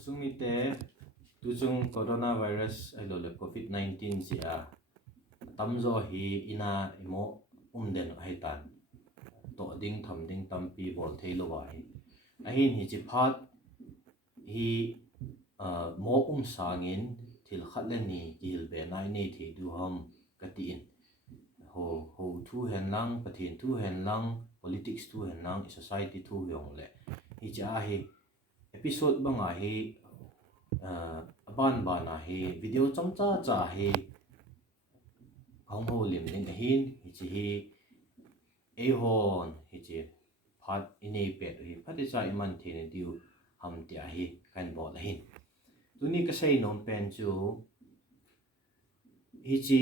Kusungite tujung coronavirus ai lo le COVID-19 sia tamzo hi ina imo umden ai tan to ding tham ding tampi bol thei lo wai ahin hi chi phat hi mo sangin thil khat le ni gil be nai nei the du ham kati in ho thu hen lang pathin thu hen lang politics thu hen lang society thu yong le hi cha hi episode banga hi ban bana hi video chamcha cha hi hong ho lim ning hin hi chi hi a hon hi chi phat inei pe hi phati cha iman the ne diu ham tia hi kan bo la hin tuni ka sei nom pen chu hi chi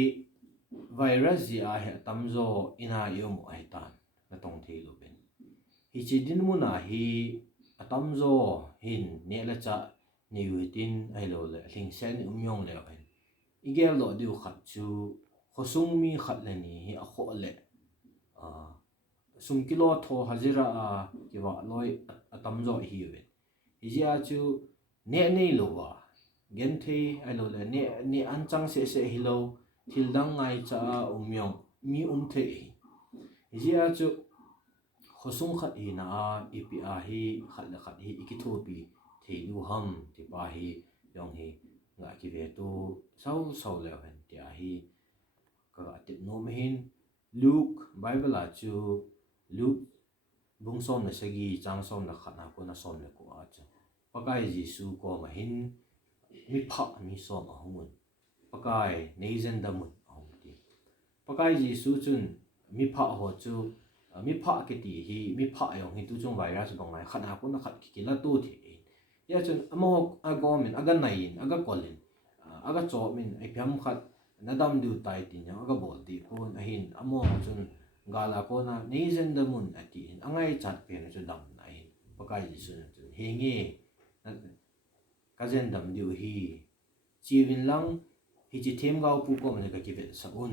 virus ji a he tamzo ina yom ai tan na tong thei lo ben hi chi din mu na hi atamzo hin ne la cha ni witin ai lo le thing sen yong le ben igel lo diu khat chu khosung mi khat le ni hi a kho le sum kilo tho hazira a kiwa loi atamzo hi we ijia chu ne nei lo wa gen thei ai lo le ne an chang se hi lo thil dang ngai cha yong mi thei ijia chu khosung khat hi na ipi a hi khat la khat hi ikithu pi thei lu ham ti pa hi yong hi nga ki ve tu sau le hen tia hi ka ti nom hin Luke Bible a chu Luke bung som na sagi chang som na khat na ko na som le ko a chu pakai Jesu ko ma hin mi pha mi som a hungun pakai neizen da mun hong ti pakai Jesu chun mi pha ho chu mi pha ke ti hi mi pha yong hi tu chung virus bang ngai khat na ko na khat ki la tu thi ya chun amo a gomin aga nain aga kolin aga cho min ai pyam khat nadam du tai ti nya aga bol ti ko a hin amo chun gala ko na neizen da mun ati angai chat pe na chu dam nai pakai Jesu chun he nge kazen dam diu hi chiwin lang hi chi them gau pu ko ne ka ki ve sa un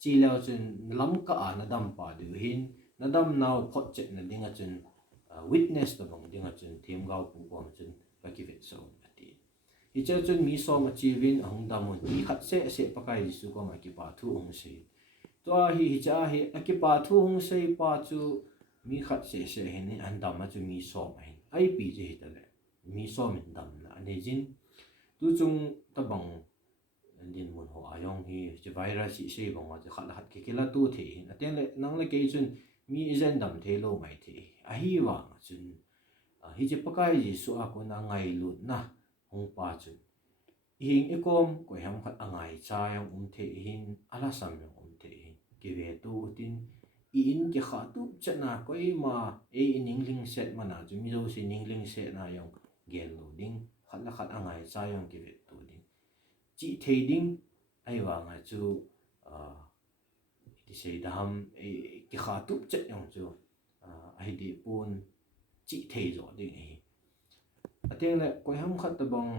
chi lao chun lam ka a na dam pa du hin na dam naw phot chet na dinga chun witness da bang dinga chun them gau pu ko chun ka ki ve sa un ati hi cha chun mi so ma chiwin hong dam mun hi khat se pakai Jesu ko ma ki pa thu ong se to hi cha hi a ki pa thu ong se pa chu mi khat se he ni an dam ma chu mi so mai ai pi je hi ta le mi so min dam na ne jin tu chung ta bang din mun ho ayong hi che virus si se bang ma che khat hat ke la tu the aten le nang le ke chun mi izen dam the lo mai the a hi wa chun hi che pakai Jesu a ko na ngai lu na hong pa chu hing ekom ko ham khat angai cha yang the hin ala sam yang the hin ke ve tu tin in ke kha tu chana koi ma ningling set mana chu mi zo si ningling set na yang gel lo ding khat la khat angai cha yang ke ve tu ding chi thei ding ai wa nga chu ti sei dam ke kha tu chet yang chu ai di pun chi thei zo ding ai ateng le ko ham khat ta bang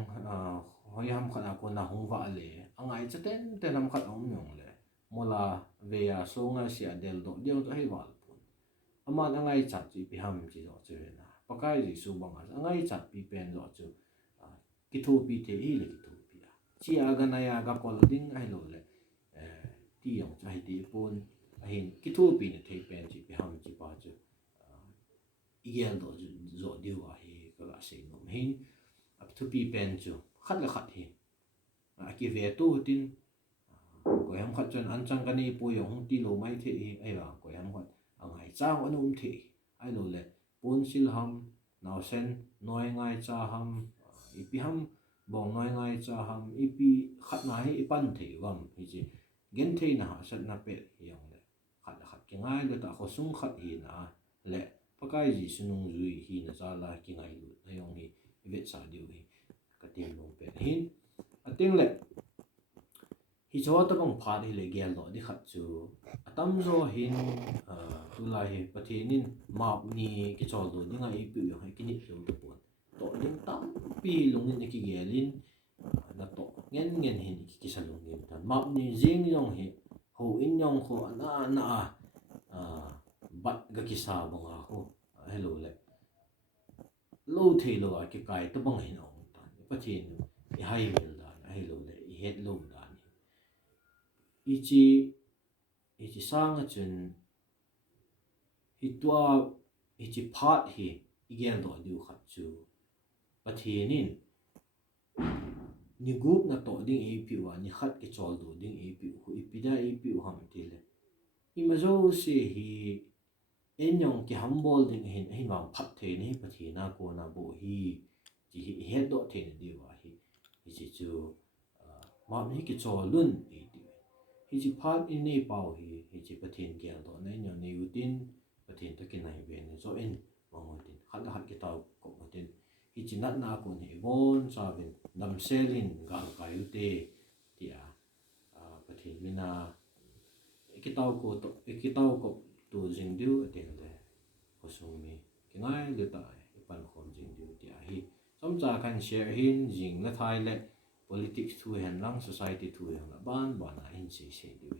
hoi ham khat ko na hong wa le angai chaten te nam khat ong yong le mola ve ya so nga sia del do deu to hai wal pun ama angai chat chi pi ham chi zo che na pakai ji su bang angai chat pi pen zo chu ki thu pi te hi le ki thu pi a chi aga na ya ga kol ding ai lo le ti yong chai ti pun a hin ki thu pi ne thei pen chi pi ham chi pa chu igel do zo diu wa hi ka la sei nom hin ap thu pi pen chu khat la khat hi a ki ve tu tin ko yam khat chon an chang ka ni pu yong ti lo mai the hi ai wa ko yam khat angai chang anum the ai lo le pun sil ham naw sen noi ngai cha ham ipi ham bong noi ngai cha ham ipi khat na hi ipan the wam hi chi gen the na sat na pe yong le khat la khat ki ngai lo ta kho sung khat hi na le pakai ji sunung zui hi na cha la ki ngai lu na yong hi vet sa diu hi ka tem lo pe hin ateng le hi chaw ta bang pha di le gel do di khat chu atam zo hin tu la hi pathinin map ni ki chaw do ni ngai pi yo hai ki ni lo to pon to ding tam pi lung ni ki gelin na to ngen hin ki salung ni ta map ni jing yong hi ho in yong kho na bat ga ki sa bang a ho hello le lo the lo a ki kai to bang hin ong ta pathin i hai mil dan ai lo le i het lo dan ichi sang chun hi tua ichi phat hi igen do diu khat chu pathinin ni gup na to ding e piwa ni khat ke chol do ding e piu hu ipida e piu ham tile i mazo se hi enyong ki hambol ding hin hi ma phat the ni pathina ko na bo hi chi he do the ni diwa hi chi chu ma mi ki chol lun e ti hi chi phat in nei pau hi chi pathin gel do na nyo ne utin pathin to ki nai ve ne zo en mangotin khat ki tau ko matin hi chi nat na ko ni bon savin nam selin gang kai te tia pathin mina ikitaw ko tu jing diu atin le kosung mi kingai le ta ipan khom jing diu tia hi somcha kan share hin jing la thai le politics thu hen lang society thu hen la ban ban a in se diu